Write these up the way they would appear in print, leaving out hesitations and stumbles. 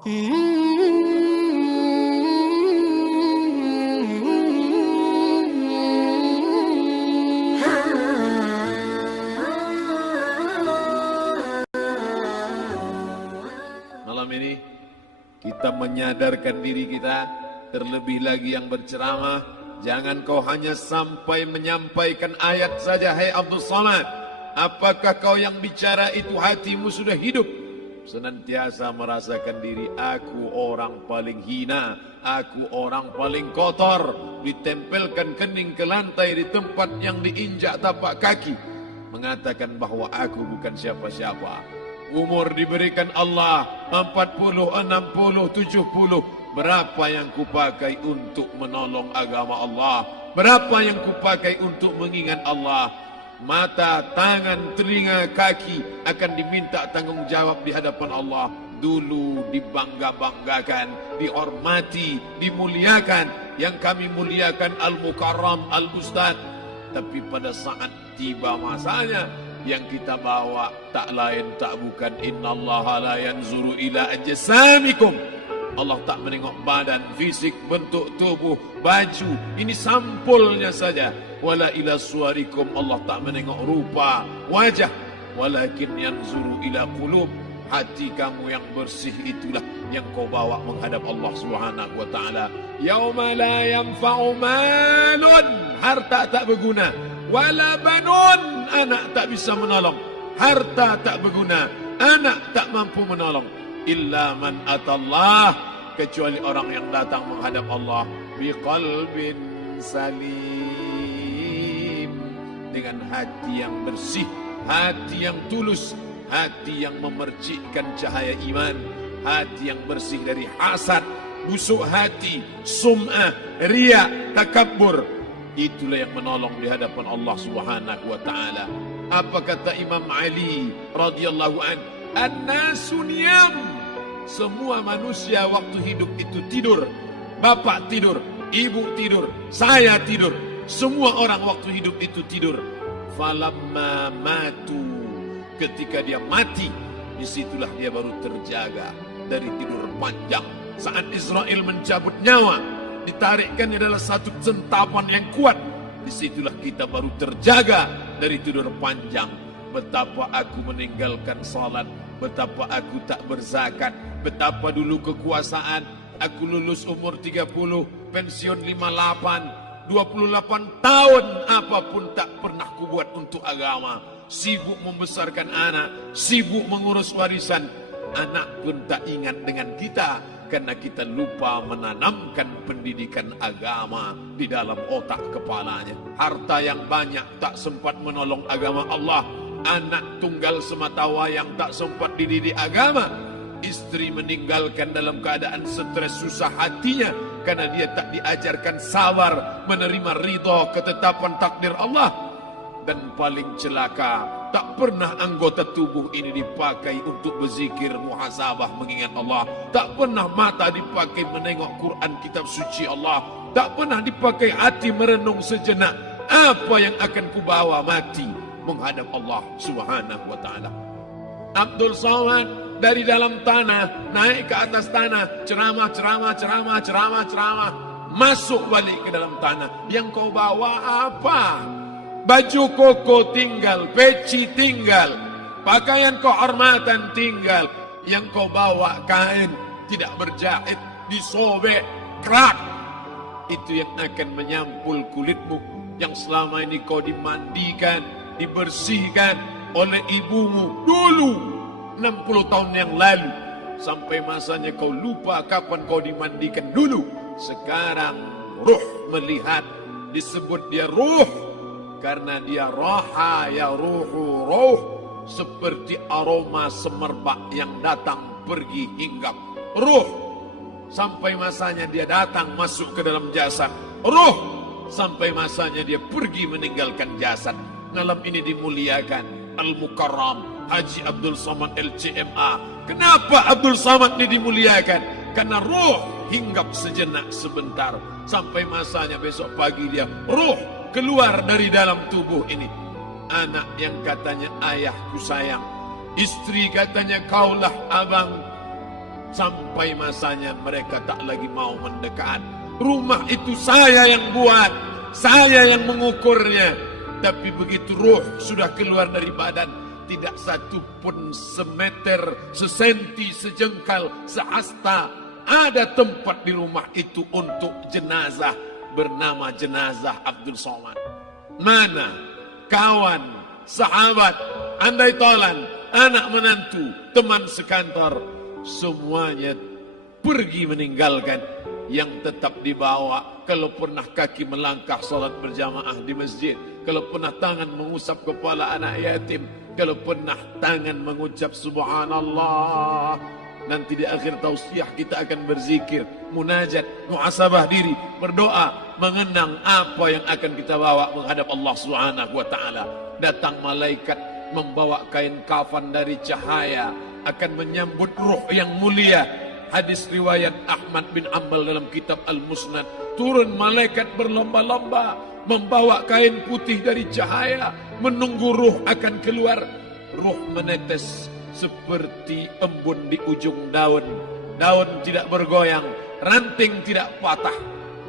Malam ini kita menyadarkan diri kita, terlebih lagi yang berceramah, jangan kau hanya sampai menyampaikan ayat saja. Hai Abdul Somad, apakah kau yang bicara itu hatimu sudah hidup? Senantiasa merasakan diri, aku orang paling hina, aku orang paling kotor, ditempelkan kening ke lantai di tempat yang diinjak tapak kaki, mengatakan bahwa aku bukan siapa-siapa. Umur diberikan Allah 40, 60, 70. Berapa yang kupakai untuk menolong agama Allah? Berapa yang kupakai untuk mengingat Allah? Mata, tangan, telinga, kaki akan diminta tanggung jawab di hadapan Allah. Dulu dibangga-banggakan, dihormati, dimuliakan. Yang kami muliakan Al-Mukarram, Al-Ustaz. Tapi pada saat tiba masanya, yang kita bawa tak lain tak bukan innallaha la yanzuru ila ajsamikum. Allah tak menengok badan, fisik, bentuk tubuh, baju. Ini sampulnya saja. Wala ila suwarikum, Allah tak menengok rupa, wajah. Walakin yanzuru ila qulub. Hati kamu yang bersih itulah yang kau bawa menghadap Allah Subhanahu wa taala. Yauma la yanfa'u malun, harta tak berguna. Wala banun, anak tak bisa menolong. Harta tak berguna, anak tak mampu menolong. Illa man atallah, kecuali orang yang datang menghadap Allah biqalbin salim, dengan hati yang bersih, hati yang tulus, hati yang memercikkan cahaya iman, hati yang bersih dari hasad, busuk hati, sum'ah, riya, takabbur. Itulah yang menolong di hadapan Allah Subhanahu wa taala. Apa kata Imam Ali radhiyallahu anhu? An-nasu niyam. Semua manusia waktu hidup itu tidur. Bapak tidur, ibu tidur, saya tidur. Semua orang waktu hidup itu tidur. Falamma matu, ketika dia mati, disitulah dia baru terjaga dari tidur panjang. Saat Israel mencabut nyawa, ditarikkannya adalah satu centapan yang kuat. Disitulah kita baru terjaga dari tidur panjang. Betapa aku meninggalkan salat, betapa aku tak berzakat, betapa dulu kekuasaan. Aku lulus umur 30, pensiun 58, 28 tahun apapun tak pernah kubuat untuk agama. Sibuk membesarkan anak, sibuk mengurus warisan. Anak pun tak ingat dengan kita karena kita lupa menanamkan pendidikan agama di dalam otak kepalanya. Harta yang banyak tak sempat menolong agama Allah. Anak tunggal semata wayang tak sempat dididik agama. Istri meninggalkan dalam keadaan stres susah hatinya karena dia tak diajarkan sabar menerima ridha ketetapan takdir Allah. Dan paling celaka, tak pernah anggota tubuh ini dipakai untuk berzikir, muhasabah, mengingat Allah. Tak pernah mata dipakai menengok Quran, kitab suci Allah. Tak pernah dipakai hati merenung sejenak, apa yang akan kubawa mati menghadap Allah Subhanahu wa taala. Abdul Somad dari dalam tanah naik ke atas tanah, ceramah, masuk balik ke dalam tanah. Yang kau bawa apa? Baju koko tinggal, peci tinggal, pakaian kehormatan tinggal. Yang kau bawa kain tidak berjahit, disobek, kerak. Itu yang akan menyampul kulitmu yang selama ini kau dimandikan, dibersihkan oleh ibumu dulu 60 tahun yang lalu. Sampai masanya kau lupa kapan kau dimandikan dulu. Sekarang ruh melihat, disebut dia ruh karena dia raha ya ruhu ruh, seperti aroma semerbak yang datang pergi hinggap. Ruh sampai masanya dia datang masuk ke dalam jasad. Ruh sampai masanya dia pergi meninggalkan jasad. Malam ini dimuliakan Al-Mukarram Haji Abdul Somad LCMA. Kenapa Abdul Somad ini dimuliakan? Karena ruh hinggap sejenak sebentar. Sampai masanya besok pagi dia ruh keluar dari dalam tubuh ini. Anak yang katanya ayahku sayang, istri katanya kaulah abang, Sampai masanya mereka tak lagi mau mendekat. Rumah itu saya yang buat, saya yang mengukurnya. Tapi begitu ruh sudah keluar dari badan, tidak satu pun semeter, sesenti, sejengkal, sehasta ada tempat di rumah itu untuk jenazah bernama jenazah Abdul Somad. Mana kawan, sahabat, andai tolan, anak menantu, teman sekantor, semuanya pergi meninggalkan. Yang tetap dibawa, kalau pernah kaki melangkah salat berjamaah di masjid, kalau pernah tangan mengusap kepala anak yatim, kalau pernah tangan mengucap subhanallah. Nanti di akhir tausiah kita akan berzikir, munajat, muhasabah diri, berdoa, mengenang apa yang akan kita bawa menghadap Allah Subhanahu wa taala. Datang malaikat membawa kain kafan dari cahaya, akan menyambut ruh yang mulia. Hadis riwayat Ahmad bin Ambal dalam kitab Al-Musnad, turun malaikat berlomba-lomba membawa kain putih dari cahaya, menunggu ruh akan keluar. Ruh menetes seperti embun di ujung daun. Daun tidak bergoyang, ranting tidak patah.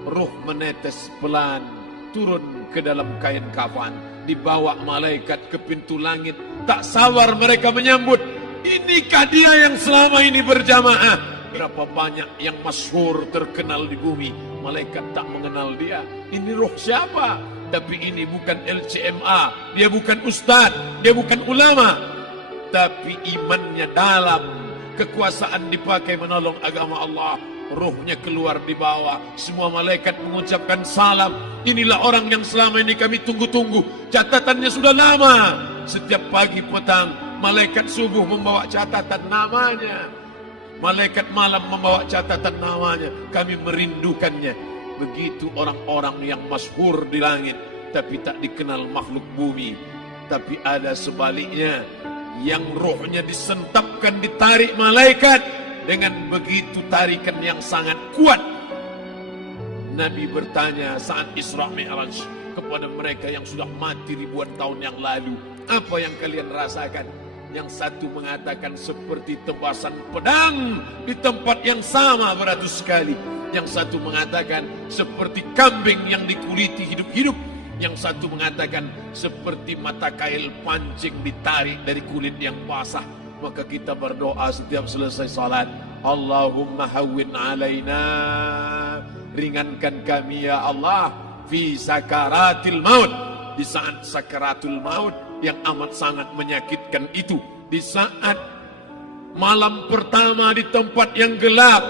Ruh menetes pelan, turun ke dalam kain kafan, dibawa malaikat ke pintu langit. Tak sabar mereka menyambut. Inikah dia yang selama ini berjamaah? Berapa banyak yang masyhur terkenal di bumi, malaikat tak mengenal dia. Ini roh siapa? Tapi ini bukan LCMA, dia bukan ustaz, dia bukan ulama, tapi imannya dalam, kekuasaan dipakai menolong agama Allah. Ruhnya keluar di bawah, semua malaikat mengucapkan salam. Inilah orang yang selama ini kami tunggu-tunggu, catatannya sudah lama. Setiap pagi petang malaikat subuh membawa catatan namanya, malaikat malam membawa catatan namanya. Kami merindukannya. Begitu orang-orang yang masyhur di langit tapi tak dikenal makhluk bumi. Tapi ada sebaliknya, yang rohnya disentapkan, ditarik malaikat dengan begitu tarikan yang sangat kuat. Nabi bertanya saat Isra Mi'raj kepada mereka yang sudah mati ribuan tahun yang lalu, apa yang kalian rasakan? Yang satu mengatakan seperti tebasan pedang di tempat yang sama beratus kali. Yang satu mengatakan seperti kambing yang dikuliti hidup-hidup. Yang satu mengatakan seperti mata kail pancing ditarik dari kulit yang basah. Maka kita berdoa setiap selesai salat, Allahumma hawwin alaina, ringankan kami ya Allah, fi sakaratil maut, di saat sakaratul maut yang amat sangat menyakitkan itu, di saat malam pertama di tempat yang gelap,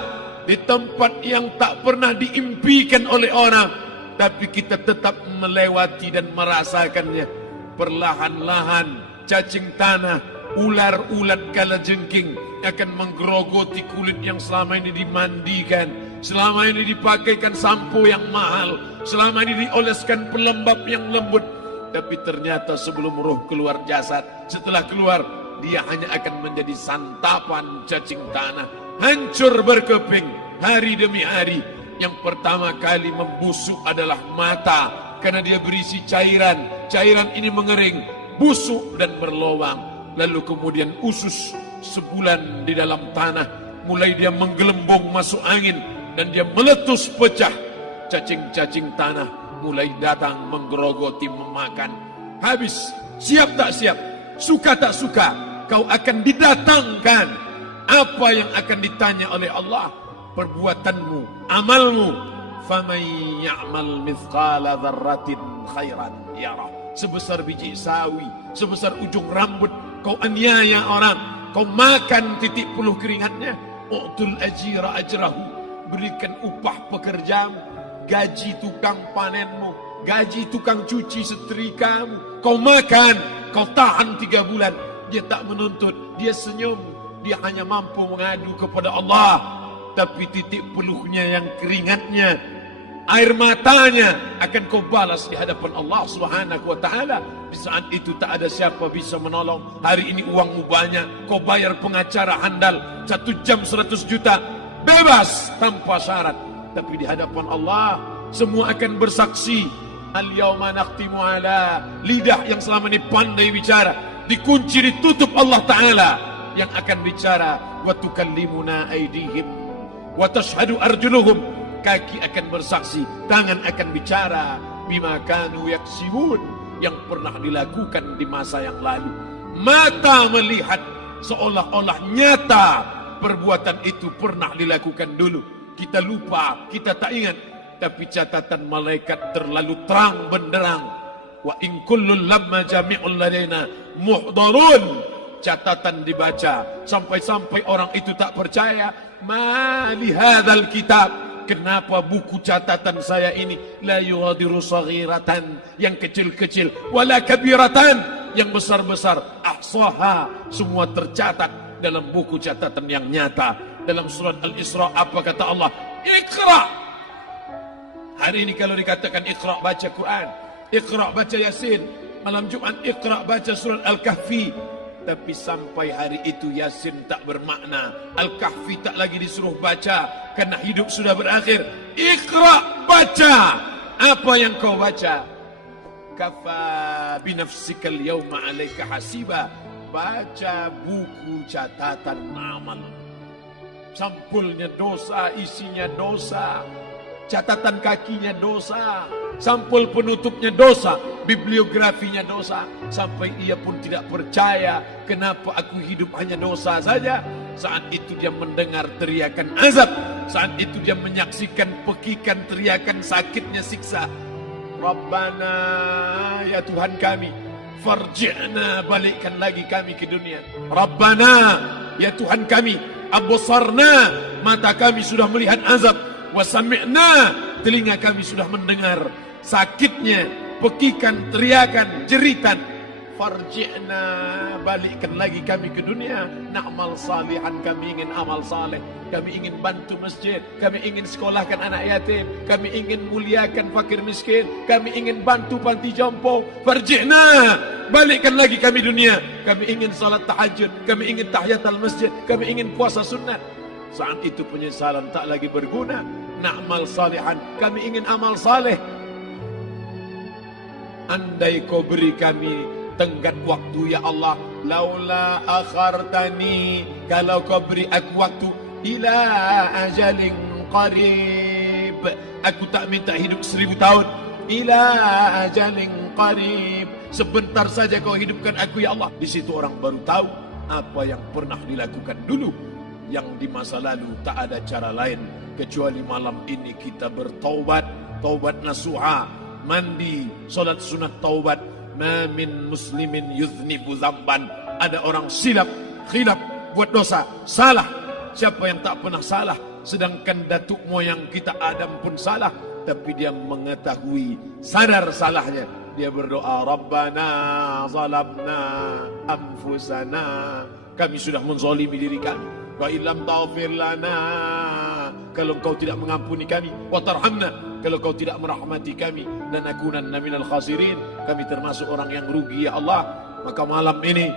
di tempat yang tak pernah diimpikan oleh orang, tapi kita tetap melewati dan merasakannya. Perlahan-lahan cacing tanah, ular-ulat kalajengking akan menggerogoti kulit yang selama ini dimandikan, selama ini dipakaikan sampo yang mahal, selama ini dioleskan pelembab yang lembut. Tapi ternyata sebelum roh keluar jasad, setelah keluar, dia hanya akan menjadi santapan cacing tanah, hancur berkeping hari demi hari. Yang pertama kali membusuk adalah mata, karena dia berisi cairan. Cairan ini mengering, busuk dan berlubang. Lalu kemudian usus sebulan di dalam tanah, mulai dia menggelembung masuk angin dan dia meletus pecah. Cacing-cacing tanah mulai datang menggerogoti, memakan. Habis, siap tak siap, suka tak suka, kau akan didatangkan. Apa yang akan ditanya oleh Allah? Perbuatanmu, amalmu. Faman ya'mal mithqala dzarratin khairan yarah. Sebesar biji sawi, sebesar ujung rambut, kau aniaya orang, kau makan titik puluh keringatnya. U'tul ajira ajrahu, berikan upah pekerjamu, gaji tukang panenmu, gaji tukang cuci setrikamu. Kau makan, kau tahan 3 bulan. Dia tak menuntut, dia senyum, dia hanya mampu mengadu kepada Allah. Tapi titik peluhnya yang keringatnya, air matanya akan kau balas di hadapan Allah Subhanahu wa taala. Di saat itu tak ada siapa bisa menolong. Hari ini uangmu banyak, kau bayar pengacara handal 1 jam 100 juta, bebas tanpa syarat. Tapi di hadapan Allah semua akan bersaksi. Al-yawma nakhtimu ala, lidah yang selama ini pandai bicara dikunci, ditutup Allah Ta'ala. yang akan bicara. Wa tukallimuna aydihim wa tashhadu arjuluhum, kaki akan bersaksi, tangan akan bicara. Bima kanu yaksibun, yang pernah dilakukan di masa yang lalu. Mata melihat seolah-olah nyata perbuatan itu pernah dilakukan dulu. Kita lupa, kita tak ingat, tapi catatan malaikat terlalu terang benderang. Wa in kullun lamma jami'un ladaina muhdharun, catatan dibaca sampai-sampai orang itu tak percaya. Ma li hadzal kitab, kenapa buku catatan saya ini la yughadiru saghiratan, yang kecil-kecil, wala kabiratan, yang besar-besar, ahsaha, semua tercatat dalam buku catatan yang nyata. Dalam surat Al-Isra apa kata Allah? Iqra. Hari ini kalau dikatakan Iqra, baca Quran, Iqra baca Yasin, malam Jumat Iqra baca surat Al-Kahfi, tapi sampai hari itu Yasin tak bermakna, Al-Kahfi tak lagi disuruh baca karena hidup sudah berakhir. Iqra, baca. Apa yang kau baca? Kafa binafsikal yawma alaika hasiba, baca buku catatan amal. Sampulnya dosa, isinya dosa. Catatan kakinya dosa, sampul penutupnya dosa, bibliografinya dosa. Sampai ia pun tidak percaya, kenapa aku hidup hanya dosa saja. Saat itu dia mendengar teriakan azab, saat itu dia menyaksikan pekikan teriakan sakitnya siksa. Rabbana, ya Tuhan kami, farji'na, balikkan lagi kami ke dunia. Rabbana, ya Tuhan kami, absarna, mata kami sudah melihat azab, wasami'na, telinga kami sudah mendengar sakitnya, pekikan, teriakan, jeritan. Farji'na, balikkan lagi kami ke dunia. Na'mal salihan, kami ingin amal saleh, kami ingin bantu masjid, kami ingin sekolahkan anak yatim, kami ingin muliakan fakir miskin, kami ingin bantu panti jompo. Farji'na, balikkan lagi kami dunia. Kami ingin salat tahajud, kami ingin tahiyatul masjid, kami ingin puasa sunat. Saat itu penyesalan tak lagi berguna. Na'mal salihan, kami ingin amal saleh. Andai kau beri kami tenggat waktu, ya Allah, laula akhartani, kalau kau beri aku waktu, ila ajalin qarib, aku tak minta hidup 1000 tahun, ila ajalin qarib, sebentar saja kau hidupkan aku, ya Allah. Di situ orang baru tahu apa yang pernah dilakukan dulu, yang di masa lalu. Tak ada cara lain kecuali malam ini kita bertaubat, taubat nasuha, mandi, solat sunat taubat. Ma min muslimin yuznibu zamban, ada orang silap, khilaf, buat dosa, salah. Siapa yang tak pernah salah? Sedangkan datuk moyang kita Adam pun salah, tapi dia mengetahui, sadar salahnya. Dia berdoa, Rabbana zalamna anfusana, kami sudah menzalimi diri kami. Wa illam taghfir lana, kalau engkau tidak mengampuni kami, wa tarhamna, kalau kau tidak merahmati kami, dan akunanna minal khasirin, kami termasuk orang yang rugi, ya Allah. Maka malam ini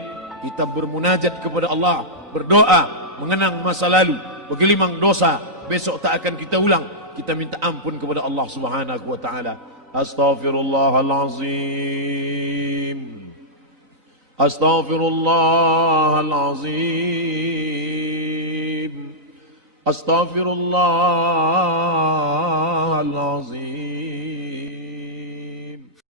kita bermunajat kepada Allah, berdoa, mengenang masa lalu, bergelimang dosa, besok tak akan kita ulang. Kita minta ampun kepada Allah Subhanahu wa taala. Astaghfirullahalazim, astaghfirullahalazim, astaghfirullahalazim.